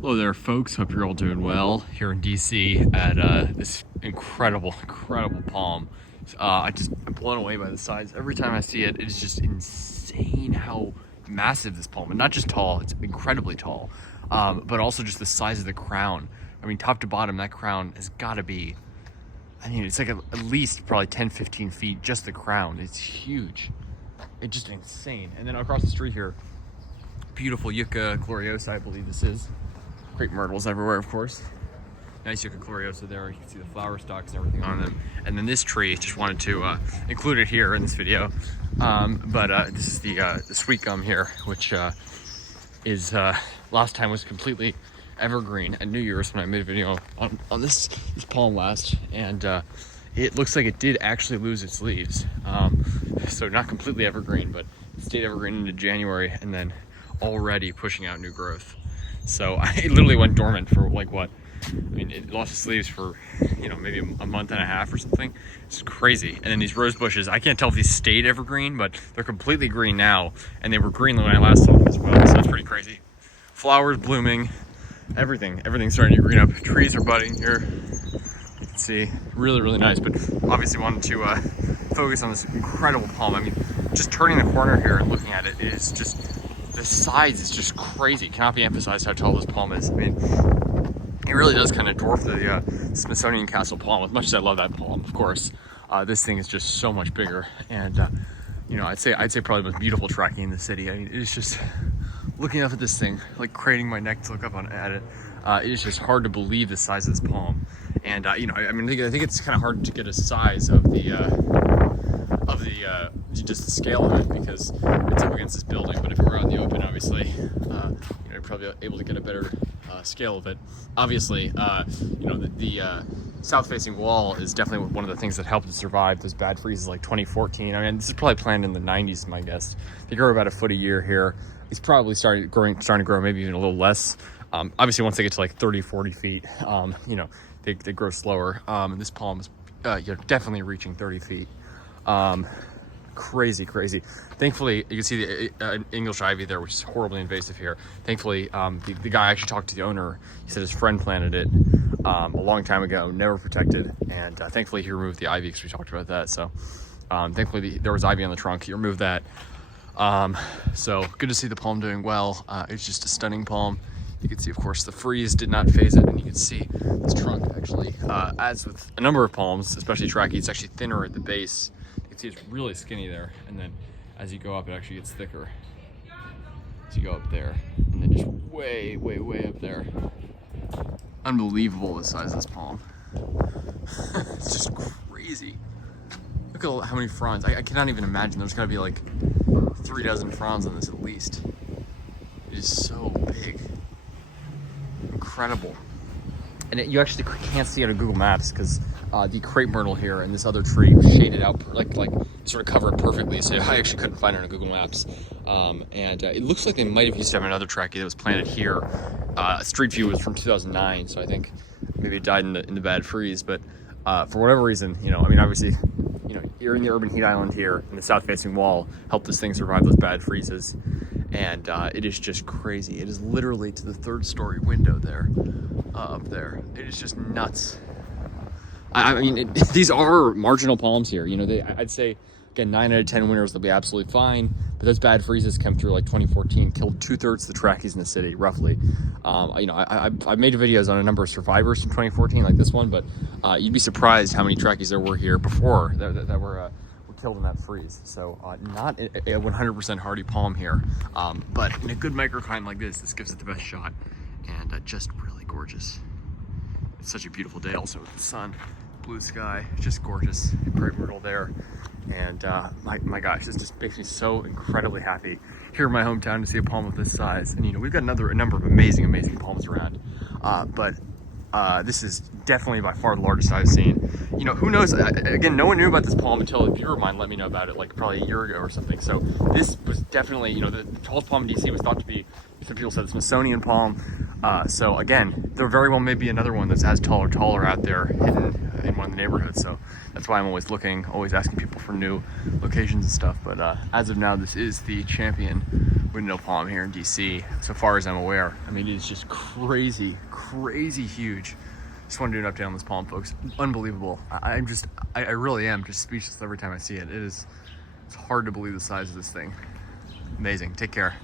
Hello there, folks. Hope you're all doing well here in DC at this incredible palm. I'm blown away by the size. Every time I see it, it's just insane how massive this palm, and not just tall, it's incredibly tall, but also just the size of the crown. I mean, top to bottom, that crown has got to be, I mean, it's like at least probably 10-15 feet, just the crown. It's huge. It's just insane. And then across the street here, beautiful Yucca gloriosa, I believe this is. Crepe myrtles everywhere, of course. Nice Yucca gloriosa there. You can see the flower stalks and everything on them. And then this tree, just wanted to include it here in this video. This is the sweet gum here, which is last time was completely evergreen at New Year's when I made a video on this palm last, and it looks like it did actually lose its leaves. So not completely evergreen, but it stayed evergreen into January, and then already pushing out new growth. So it literally went dormant for like what? I mean, it lost its leaves for, you know, maybe a month and a half or something. It's crazy. And then these rose bushes, I can't tell if these stayed evergreen, but they're completely green now, and they were green when I last saw them as well. So it's pretty crazy. Flowers blooming, everything's starting to green up. Trees are budding here. You can see, really nice. But obviously wanted to focus on this incredible palm. I mean, just turning the corner here and looking at it is just, the size is just crazy. Cannot be emphasized how tall this palm is. I mean, it really does kind of dwarf the Smithsonian Castle palm. As much as I love that palm, of course, this thing is just so much bigger. And you know, I'd say probably the most beautiful trachy in the city. I mean, it's just looking up at this thing, like craning my neck to look up at it. It is just hard to believe the size of this palm. And you know, I mean, I think it's kind of hard to get a size of just the scale of it, because it's up against this building. But if it were out in the open, obviously, you know, you're probably able to get a better scale of it. Obviously, you know, the south-facing wall is definitely one of the things that helped it survive those bad freezes like 2014. I mean, this is probably planned in the 90s, my guess. They grow about a foot a year here. It's probably starting to grow maybe even a little less. Obviously, once they get to like 30-40 feet, you know, they grow slower. And this palm is you know, definitely reaching 30 feet. Crazy. Thankfully, you can see the English ivy there, which is horribly invasive here. Thankfully, the guy actually talked to the owner. He said his friend planted it a long time ago, never protected, and thankfully he removed the ivy, because we talked about that. So thankfully there was ivy on the trunk. He removed that. So good to see the palm doing well. It's just a stunning palm. You can see, of course, the freeze did not phase it, and you can see this trunk actually, as with a number of palms, especially trachy, it's actually thinner at the base. You can see it's really skinny there, and then as you go up, it actually gets thicker. As you go up there, and then just way up there. Unbelievable the size of this palm. It's just crazy. Look at how many fronds. I cannot even imagine. There's gotta be like 3 dozen fronds on this at least. It is so big. Incredible. And you actually can't see it on Google Maps, because the crepe myrtle here and this other tree shaded out, like sort of cover it perfectly, so I actually couldn't find it on Google Maps. It looks like they might have used to have another trachy that was planted here. Street view was from 2009, so I think maybe it died in the bad freeze. But for whatever reason, you know, I mean, obviously, you know, you're in the urban heat island here, and the south-facing wall helped this thing survive those bad freezes. And it is just crazy. It is literally to the 3rd-story window there, up there. It is just nuts. I mean, these are marginal palms here. You know, I'd say, again, 9 out of 10 winters they'll be absolutely fine. But those bad freezes come through like 2014, killed 2/3 of the trackies in the city, roughly. You know, I've made videos on a number of survivors from 2014, like this one, but you'd be surprised how many trackies there were here before that were killed in that freeze. So not a 100% hardy palm here, but in a good microclimate like this gives it the best shot, and just really gorgeous. It's such a beautiful day also with the sun, blue sky, just gorgeous. Crepe myrtle there, and my gosh, this just makes me so incredibly happy here in my hometown to see a palm of this size. And you know, we've got a number of amazing palms around, but this is definitely by far the largest I've seen. You know, who knows, again, no one knew about this palm until a viewer of mine let me know about it, like probably a year ago or something. So this was definitely, you know, the tallest palm in DC was thought to be, some people said, the Smithsonian palm. So again, there very well may be another one that's as tall or taller out there hidden in one of the neighborhoods. So that's why I'm always asking people for new locations and stuff. But as of now, this is the champion windmill palm here in DC, so far as I'm aware. I mean, it's just crazy, crazy huge. Just want to do an update on this palm, folks. Unbelievable. I really am just speechless every time I see it. It's hard to believe the size of this thing. Amazing. Take care.